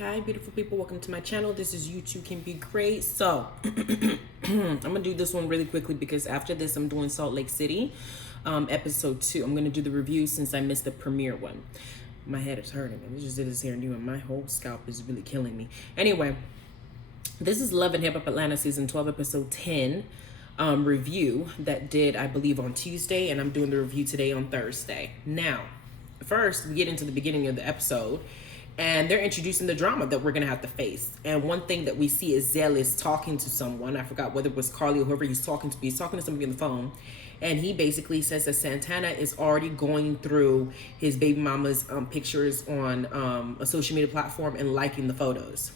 Hi beautiful people, welcome to my channel. This is You Too Can Be Great. So I'm gonna do this one really quickly because after this I'm doing Salt Lake City episode 2. I'm gonna do the review since I missed the premiere one. My head is hurting. I just did this hair and doing my whole scalp is really killing me. Anyway, this is Love and Hip Hop Atlanta season 12 episode 10 review that did, I believe, on Tuesday, and I'm doing the review today on Thursday. Now first we get into the beginning of the episode and they're introducing the drama that we're gonna have to face. And one thing that we see is Zell is talking to someone. I forgot whether it was Carly or whoever he's talking to. He's talking to somebody on the phone, and he basically says that Santana is already going through his baby mama's pictures on a social media platform and liking the photos,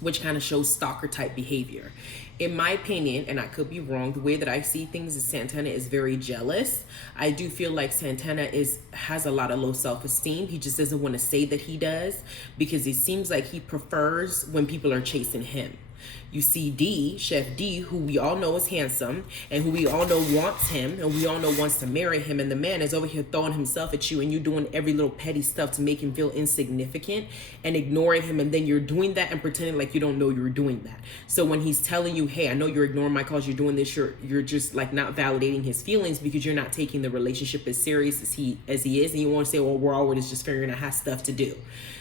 which kind of shows stalker type behavior. In my opinion, and I could be wrong, the way that I see things is Santana is very jealous. I do feel like Santana has a lot of low self-esteem. He just doesn't want to say that he does because it seems like he prefers when people are chasing him. You see D, Chef D, who we all know is handsome and who we all know wants him and we all know wants to marry him, and the man is over here throwing himself at you and you doing every little petty stuff to make him feel insignificant and ignoring him, and then you're doing that and pretending like you don't know you're doing that. So when he's telling you, hey, I know you're ignoring my calls, you're doing this, you're just like not validating his feelings because you're not taking the relationship as serious as he is, and you want to say, well, we're always just figuring out how stuff to do.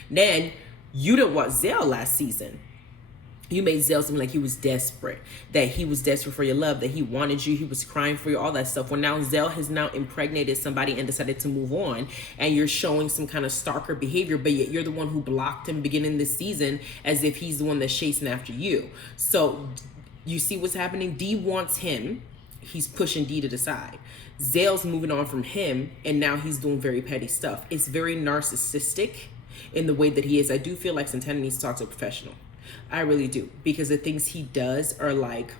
Then you didn't want Zell last season. You made Zell seem like he was desperate, that he was desperate for your love, that he wanted you, he was crying for you, all that stuff. Well, now Zell has now impregnated somebody and decided to move on, and you're showing some kind of stalker behavior, but yet you're the one who blocked him beginning this season as if he's the one that's chasing after you. So you see what's happening? D wants him. He's pushing D to the side. Zell's moving on from him, and now he's doing very petty stuff. It's very narcissistic in the way that he is. I do feel like Santana needs to talk to a professional. I really do, because the things he does are like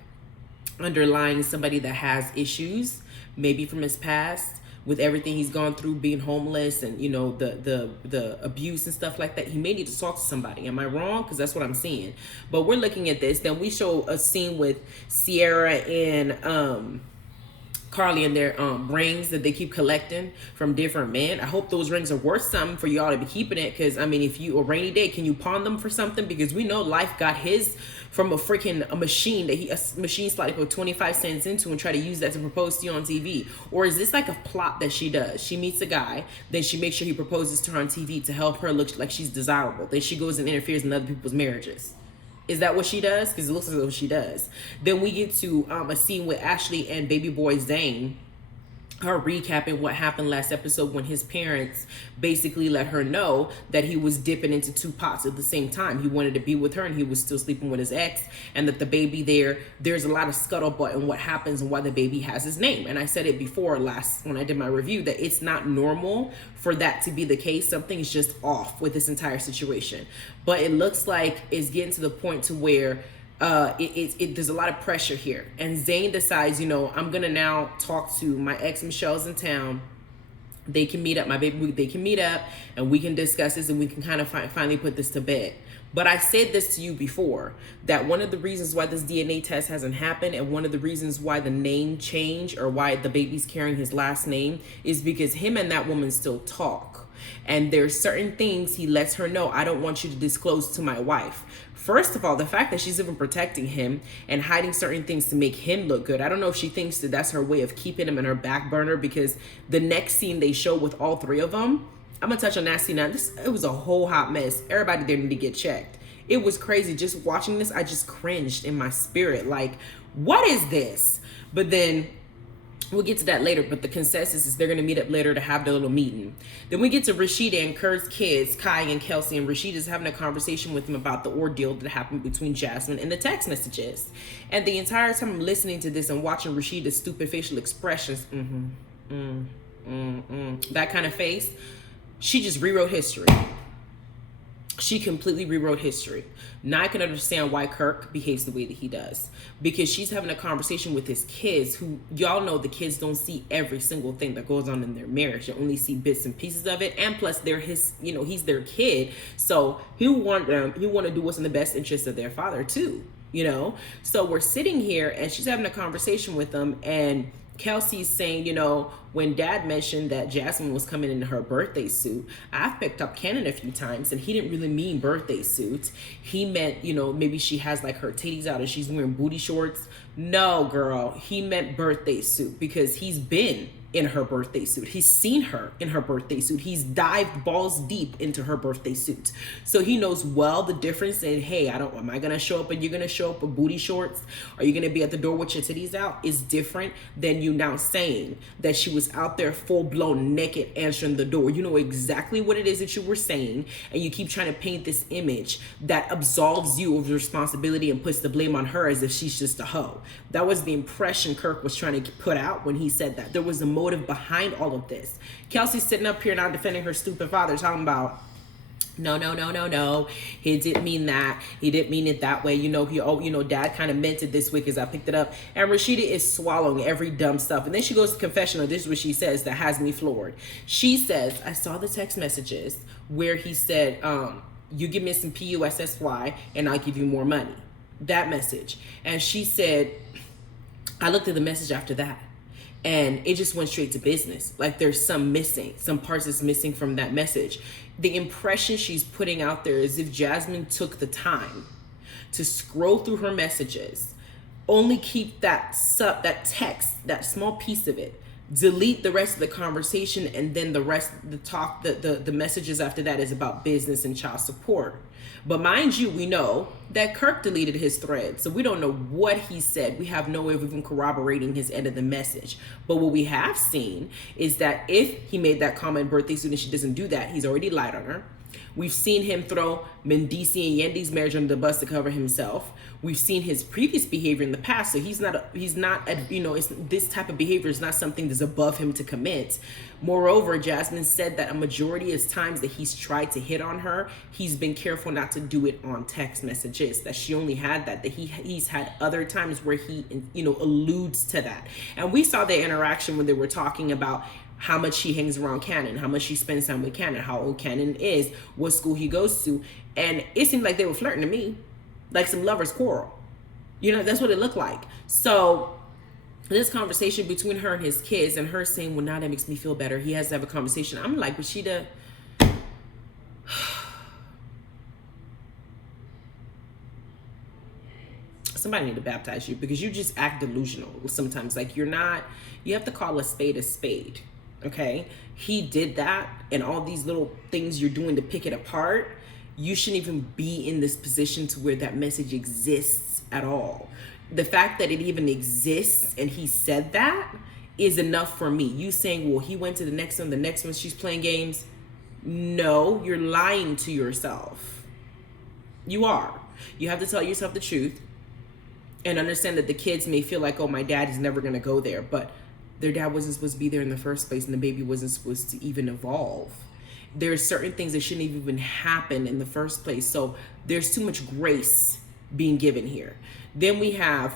underlying somebody that has issues, maybe from his past, with everything he's gone through, being homeless and, you know, the abuse and stuff like that. He may need to talk to somebody. Am I wrong? Because that's what I'm seeing. But we're looking at this. Then we show a scene with Sierra and Carly and their rings that they keep collecting from different men. I hope those rings are worth something for y'all to be keeping it, because I mean, if you a rainy day, can you pawn them for something? Because we know Life got his from a machine a machine slot he put 25 cents into and try to use that to propose to you on TV. Or is this like a plot that she does? She meets a guy, then she makes sure he proposes to her on TV to help her look like she's desirable. Then she goes and interferes in other people's marriages. Is that what she does? Because it looks as though she does. Then we get to a scene with Ashley and baby boy Zane, her recapping what happened last episode when his parents basically let her know that he was dipping into two pots at the same time. He wanted to be with her and he was still sleeping with his ex, and that the baby there's a lot of scuttlebutt in what happens and why the baby has his name. And I said it before when I did my review, that it's not normal for that to be the case. Something's just off with this entire situation. But it looks like it's getting to the point to where there's a lot of pressure here, and Zane decides, you know, I'm gonna now talk to my ex. Michelle's in town. They can meet up, they can meet up and we can discuss this and we can kind of finally put this to bed. But I said this to you before, that one of the reasons why this DNA test hasn't happened, and one of the reasons why the name change, or why the baby's carrying his last name, is because him and that woman still talk. And there's certain things he lets her know, I don't want you to disclose to my wife. First of all, the fact that she's even protecting him and hiding certain things to make him look good. I don't know if she thinks that that's her way of keeping him in her back burner, because the next scene they show with all three of them, I'm gonna touch on that scene now. It was a whole hot mess. Everybody there need to get checked. It was crazy. Just watching this, I just cringed in my spirit. Like, what is this? But then we'll get to that later, but the consensus is they're going to meet up later to have their little meeting. Then we get to Rasheeda and Kirk's kids, Kai and Kelsey, and Rasheeda's having a conversation with him about the ordeal that happened between Jasmine and the text messages. And the entire time I'm listening to this and watching Rasheeda's stupid facial expressions, that kind of face, she just rewrote history. She completely rewrote history. Now I can understand why Kirk behaves the way that he does, because she's having a conversation with his kids, who y'all know the kids don't see every single thing that goes on in their marriage. They only see bits and pieces of it, and plus they're his, you know, he's their kid, so he want to do what's in the best interest of their father too, you know. So we're sitting here and she's having a conversation with them, and Kelsey's saying, when dad mentioned that Jasmine was coming in her birthday suit, I've picked up Cannon a few times and he didn't really mean birthday suit. He meant, maybe she has like her titties out and she's wearing booty shorts. No, girl, he meant birthday suit because he's been in her birthday suit. He's seen her in her birthday suit. He's dived balls deep into her birthday suit. So he knows well the difference in, hey, am I gonna show up and you're gonna show up with booty shorts? Are you gonna be at the door with your titties out? Is different than you now saying that she was out there full blown naked answering the door. You know exactly what it is that you were saying, and you keep trying to paint this image that absolves you of the responsibility and puts the blame on her as if she's just a hoe. That was the impression Kirk was trying to put out when he said that. There was a motive behind all of this. Kelsey's sitting up here now defending her stupid father, talking about, no. He didn't mean that. He didn't mean it that way. Dad kind of meant it this way because I picked it up. And Rasheeda is swallowing every dumb stuff. And then she goes to confessional. This is what she says that has me floored. She says, I saw the text messages where he said, you give me some PUSSY and I'll give you more money. That message. And she said, I looked at the message after that. And it just went straight to business. Like there's some parts that's missing from that message. The impression she's putting out there is if Jasmine took the time to scroll through her messages, only keep that text, that small piece of it, delete the rest of the conversation, and then the rest of the talk, the messages after that is about business and child support. But mind you, we know that Kirk deleted his thread, so we don't know what he said. We have no way of even corroborating his end of the message. But what we have seen is that if he made that comment birthday suit and she doesn't do that, he's already lied on her. We've seen him throw Mendici and Yendi's marriage under the bus to cover himself. We've seen his previous behavior in the past, so this type of behavior is not something that's above him to commit. Moreover, Jasmine said that a majority of times that he's tried to hit on her, he's been careful not to do it on text messages, that she only had that he's had other times where he, alludes to that. And we saw the interaction when they were talking about how much he hangs around Cannon, how much he spends time with Cannon, how old Cannon is, what school he goes to. And it seemed like they were flirting to me, like some lovers quarrel. That's what it looked like. So this conversation between her and his kids, and her saying, well, now that makes me feel better. He has to have a conversation. I'm like, Rasheeda, somebody need to baptize you, because you just act delusional sometimes. Like you have to call a spade. Okay, he did that, and all these little things you're doing to pick it apart. You shouldn't even be in this position to where that message exists at all. The fact that it even exists and he said that is enough for me. You saying, well, he went to the next one, she's playing games. No, you're lying to yourself. You are. You have to tell yourself the truth and understand that the kids may feel like, oh, my dad is never going to go there, but their dad wasn't supposed to be there in the first place, and the baby wasn't supposed to even evolve. There's certain things that shouldn't even happen in the first place. So there's too much grace being given here. Then we have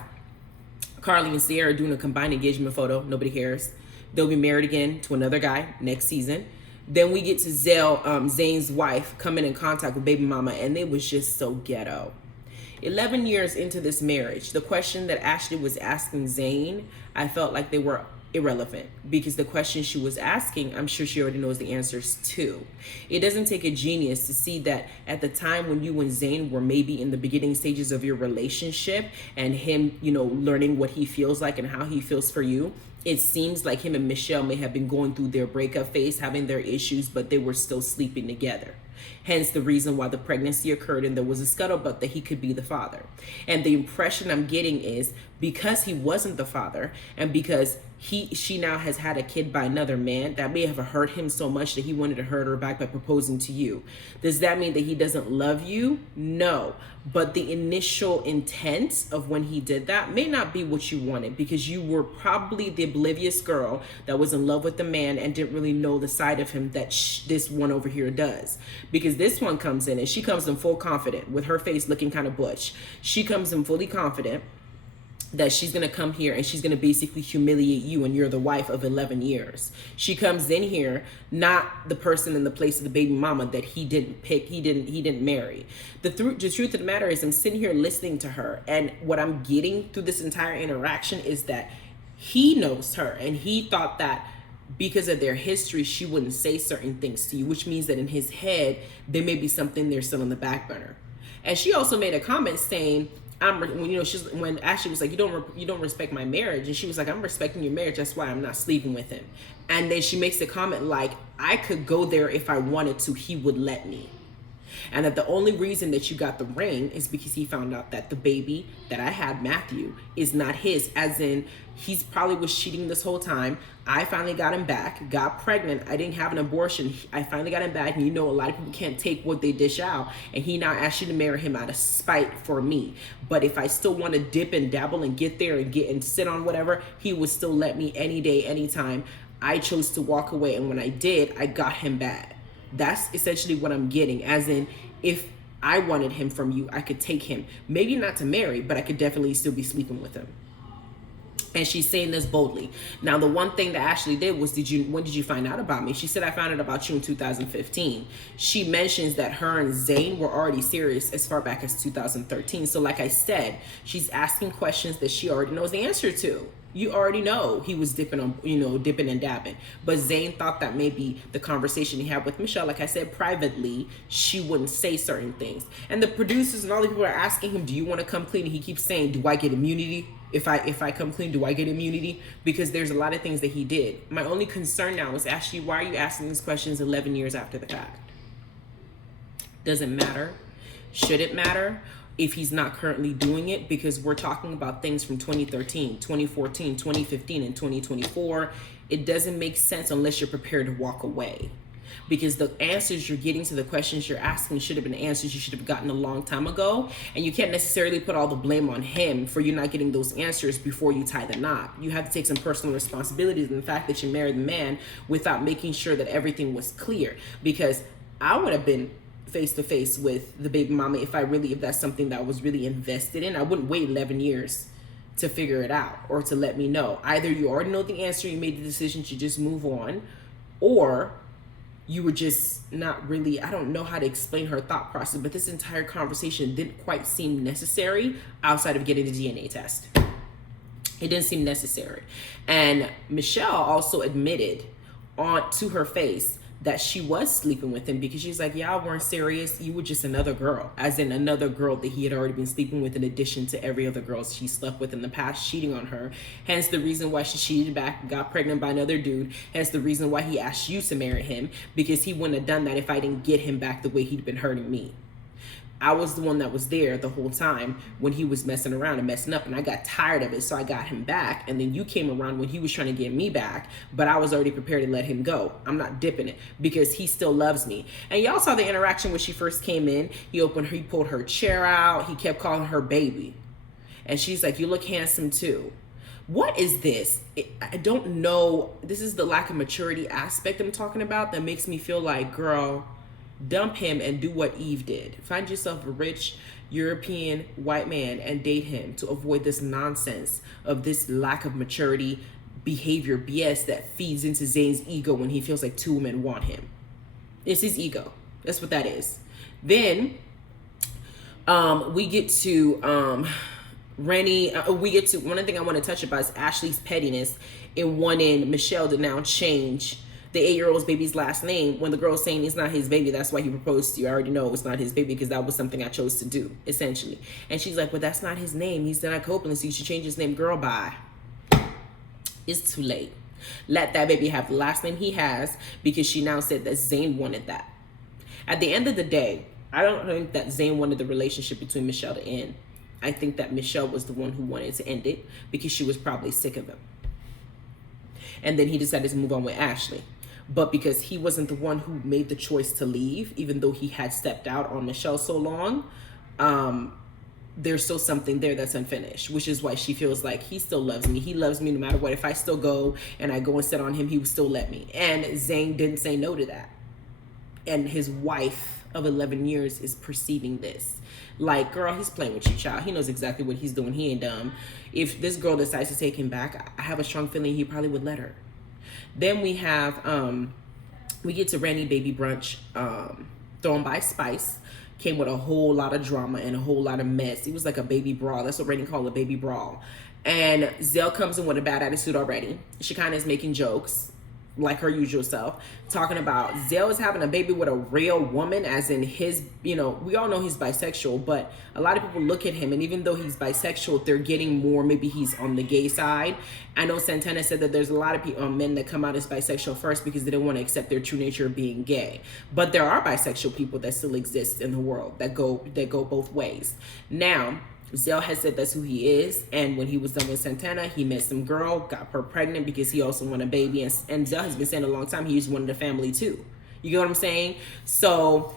Carly and Sierra doing a combined engagement photo. Nobody cares. They'll be married again to another guy next season. Then we get to Zane's wife coming in contact with baby mama, and it was just so ghetto. 11 years into this marriage, the question that Ashley was asking Zane, I felt like they were irrelevant, because the question she was asking, I'm sure she already knows the answers to. It doesn't take a genius to see that at the time when you and Zane were maybe in the beginning stages of your relationship, and him, learning what he feels like and how he feels for you, it seems like him and Michelle may have been going through their breakup phase, having their issues, but they were still sleeping together. Hence the reason why the pregnancy occurred, and there was a scuttlebutt that he could be the father. And the impression I'm getting is because he wasn't the father, and because she now has had a kid by another man, that may have hurt him so much that he wanted to hurt her back by proposing to you. Does that mean that he doesn't love you? No. But the initial intent of when he did that may not be what you wanted, because you were probably the oblivious girl that was in love with the man and didn't really know the side of him that this one over here does. Because this one comes in and she comes in full confident with her face looking kind of butch. She comes in fully confident that she's going to come here and she's going to basically humiliate you, and you're the wife of 11 years. She comes in here, not the person in the place of the baby mama that he didn't pick, he didn't marry. The truth of the matter is, I'm sitting here listening to her, and what I'm getting through this entire interaction is that He knows her, and he thought that because of their history, she wouldn't say certain things to you, which means that in his head, there may be something there still on the back burner. And she also made a comment saying, when Ashley was like, you don't respect my marriage, and she was like, I'm respecting your marriage, that's why I'm not sleeping with him. And then she makes a comment like, I could go there if I wanted to, he would let me. And that the only reason that you got the ring is because he found out that the baby that I had, Matthew, is not his, as in he's probably was cheating this whole time. I finally got him back, got pregnant. I didn't have an abortion. I finally got him back. And a lot of people can't take what they dish out. And he now asked you to marry him out of spite for me. But if I still want to dip and dabble and get there and sit on whatever, he would still let me any day, anytime. I chose to walk away. And when I did, I got him back. That's essentially what I'm getting, as in, if I wanted him from you, I could take him. Maybe not to marry, but I could definitely still be sleeping with him. And she's saying this boldly. Now, the one thing that Ashley did was, when did you find out about me? She said, I found out about you in 2015. She mentions that her and Zane were already serious as far back as 2013. So like I said, she's asking questions that she already knows the answer to. You already know he was dipping and dabbing. But Zane thought that maybe the conversation he had with Michelle, like I said, privately, she wouldn't say certain things. And the producers and all the people are asking him, do you want to come clean? And he keeps saying, do I get immunity? If I come clean, do I get immunity? Because there's a lot of things that he did. My only concern now is, Ashley, why are you asking these questions 11 years after the fact? Does it matter? Should it matter if he's not currently doing it? Because we're talking about things from 2013, 2014, 2015, and 2024. It doesn't make sense unless you're prepared to walk away. Because the answers you're getting to the questions you're asking should have been answers you should have gotten a long time ago. And you can't necessarily put all the blame on him for you not getting those answers before you tie the knot. You have to take some personal responsibilities in the fact that you married the man without making sure that everything was clear. Because I would have been face to face with the baby mama if that's something that I was really invested in. I wouldn't wait 11 years to figure it out or to let me know. Either you already know the answer, you made the decision to just move on, or you were just not really, I don't know how to explain her thought process, but this entire conversation didn't quite seem necessary outside of getting the DNA test. It didn't seem necessary. And Michelle also admitted to her face that she was sleeping with him, because she's like, y'all weren't serious. You were just another girl, as in another girl that he had already been sleeping with in addition to every other girl she slept with in the past, cheating on her. Hence the reason why she cheated back, got pregnant by another dude. Hence the reason why he asked you to marry him, because he wouldn't have done that if I didn't get him back the way he'd been hurting me. I was the one that was there the whole time when he was messing around and messing up, and I got tired of it, so I got him back. And then you came around when he was trying to get me back, but I was already prepared to let him go. I'm not dipping it because he still loves me. And y'all saw the interaction when she first came in. He pulled her chair out. He kept calling her baby. And she's like, you look handsome too. What is this? I don't know. This is the lack of maturity aspect I'm talking about that makes me feel like, girl, dump him and do what Eve did. Find yourself a rich European white man and date him to avoid this nonsense of this lack of maturity behavior BS that feeds into Zane's ego when he feels like two women want him. It's his ego. That's what that is. Then we get to Rennie. We get to one thing I want to touch about is Ashley's pettiness in wanting Michelle to now change the 8-year-old's baby's last name when the girl's saying it's not his baby. That's why he proposed to you. I already know it's not his baby because that was something I chose to do, essentially. And she's like, but that's not his name. He's not Copeland, so you should change his name. Girl, bye. It's too late. Let that baby have the last name he has, because she now said that Zane wanted that. At the end of the day, I don't think that Zane wanted the relationship between Michelle to end. I think that Michelle was the one who wanted to end it because she was probably sick of him. And then he decided to move on with Ashley. But because he wasn't the one who made the choice to leave, even though he had stepped out on Michelle so long, there's still something there that's unfinished, which is why she feels like he still loves me. He loves me no matter what. If I still go and I go and sit on him, he would still let me. And Zane didn't say no to that. And his wife of 11 years is perceiving this. Like, girl, he's playing with you, child. He knows exactly what he's doing. He ain't dumb. If this girl decides to take him back, I have a strong feeling he probably would let her. Then we have, we get to Rennie Baby Brunch, thrown by Spice. Came with a whole lot of drama and a whole lot of mess. It was like a baby brawl. That's what Rennie called a baby brawl. And Zell comes in with a bad attitude already. She kind of is making jokes like her usual self, talking about Zell is having a baby with a real woman, as in his, we all know he's bisexual, but a lot of people look at him, and even though he's bisexual, they're getting more, maybe he's on the gay side. I know Santana said that there's a lot of people, men that come out as bisexual first because they don't want to accept their true nature of being gay. But there are bisexual people that still exist in the world that go both ways. Now, Zell has said that's who he is, and when he was done with Santana, he met some girl, got her pregnant because he also wanted a baby, and Zell has been saying a long time he just wanted a family too. You get what I'm saying? So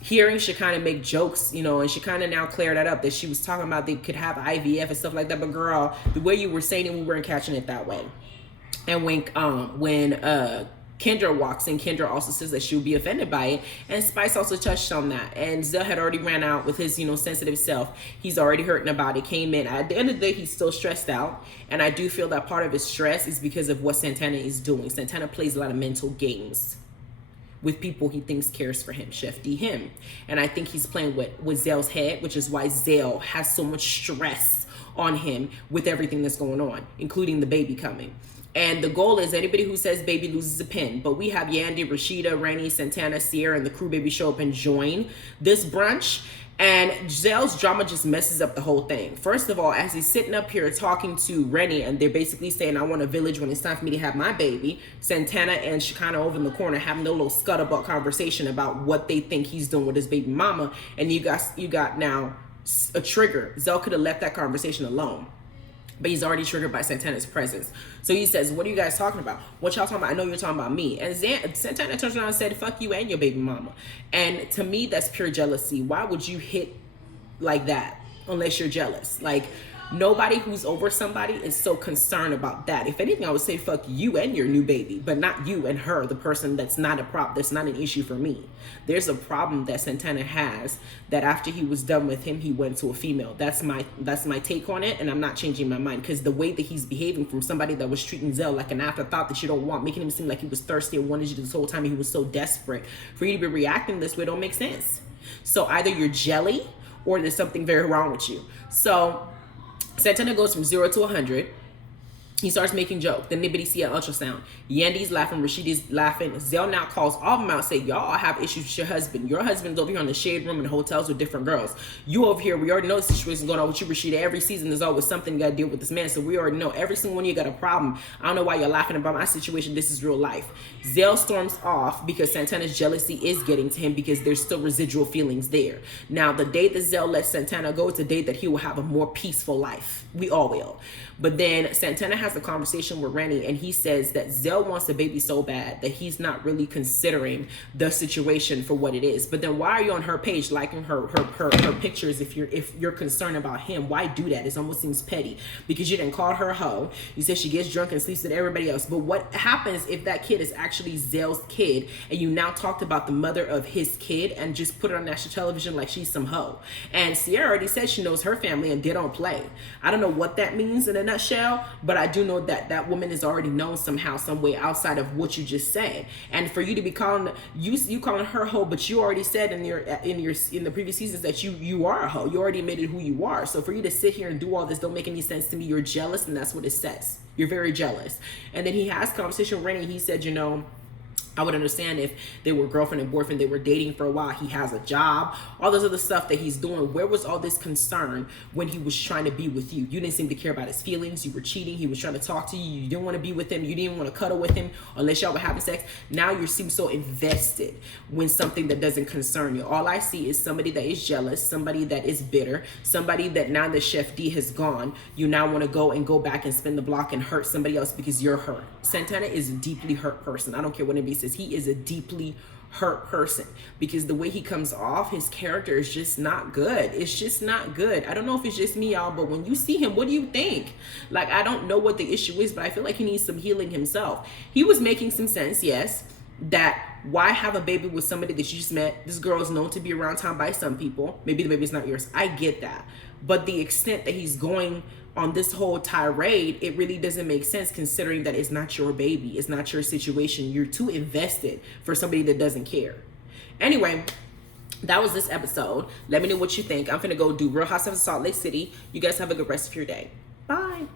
hearing she kind of make jokes, and she kind of now cleared that up, that she was talking about they could have IVF and stuff like that, but girl, the way you were saying it, we weren't catching it that way. And when Kendra walks in, Kendra also says that she'll be offended by it, and Spice also touched on that. And Zell had already ran out with his, sensitive self. He's already hurting about it. Came in at the end of the day, he's still stressed out, and I do feel that part of his stress is because of what Santana is doing. Santana plays a lot of mental games with people he thinks cares for him, Chef D him, and I think he's playing with Zell's head, which is why Zell has so much stress on him with everything that's going on, including the baby coming. And the goal is anybody who says baby loses a pin. But we have Yandy, Rasheeda, Rennie, Santana, Sierra, and the crew baby show up and join this brunch. And Zell's drama just messes up the whole thing. First of all, as he's sitting up here talking to Rennie, and they're basically saying, I want a village when it's time for me to have my baby, Santana and Shekinah over in the corner having a little scuttlebutt conversation about what they think he's doing with his baby mama. And you got now a trigger. Zell could have left that conversation alone, but he's already triggered by Santana's presence. So he says, what are you guys talking about? What y'all talking about? I know you're talking about me. And Santana turns around and said, fuck you and your baby mama. And to me, that's pure jealousy. Why would you hit like that unless you're jealous? Like, nobody who's over somebody is so concerned about that. If anything, I would say fuck you and your new baby, but not you and her, the person that's not that's not an issue for me. There's a problem that Santana has, that after he was done with him, he went to a female. That's my take on it, and I'm not changing my mind, because the way that he's behaving from somebody that was treating Zell like an afterthought that you don't want, making him seem like he was thirsty and wanted you this whole time, and he was so desperate for you to be reacting this way, don't make sense. So either you're jelly or there's something very wrong with you. So Santana goes from 0 to 100. He starts making jokes. Then nobody see an ultrasound. Yandy's laughing. Rasheeda's laughing. Zell now calls all of them out, say, y'all have issues with your husband. Your husband's over here on the shade room in hotels with different girls. You over here, we already know the situation going on with you, Rasheeda. Every season there's always something you got to deal with this man. So we already know every single one of you got a problem. I don't know why you're laughing about my situation. This is real life. Zell storms off because Santana's jealousy is getting to him, because there's still residual feelings there. Now, the day that Zell lets Santana go, it's a day that he will have a more peaceful life. We all will. But then Santana has a conversation with Rennie, and he says that Zell wants a baby so bad that he's not really considering the situation for what it is. But then why are you on her page liking her pictures if you're concerned about him? Why do that? It almost seems petty, because you didn't call her a hoe. You said she gets drunk and sleeps with everybody else. But what happens if that kid is actually Zell's kid, and you now talked about the mother of his kid and just put it on national television like she's some hoe? And Sierra already said she knows her family and they don't play. I don't know what that means in a nutshell, but I do know that that woman is already known somehow, some way outside of what you just said. And for you to be calling you calling her hoe, but you already said in the previous seasons that you are a hoe. You already admitted who you are. So for you to sit here and do all this don't make any sense to me. You're jealous, and that's what it says. You're very jealous. And then he has conversation with Rennie. He said, I would understand if they were girlfriend and boyfriend, they were dating for a while, he has a job, all this other stuff that he's doing. Where was all this concern when he was trying to be with you? You didn't seem to care about his feelings. You were cheating. He was trying to talk to you. You didn't want to be with him. You didn't want to cuddle with him unless y'all were having sex. Now you seem so invested when something that doesn't concern you. All I see is somebody that is jealous, somebody that is bitter, somebody that now that Chef D has gone, you now want to go back and spin the block and hurt somebody else because you're hurt. Santana is a deeply hurt person. I don't care what anybody says. He is a deeply hurt person, because the way he comes off, his character is just not good. It's just not good. I don't know if it's just me, y'all, but when you see him, what do you think? Like, I don't know what the issue is, but I feel like he needs some healing himself. He was making some sense, yes, that why have a baby with somebody that you just met? This girl is known to be around town by some people. Maybe the baby's not yours. I get that. But the extent that he's going on this whole tirade, it really doesn't make sense, considering that it's not your baby. It's not your situation. You're too invested for somebody that doesn't care. Anyway, that was this episode. Let me know what you think. I'm finna go do Real Housewives of Salt Lake City. You guys have a good rest of your day. Bye.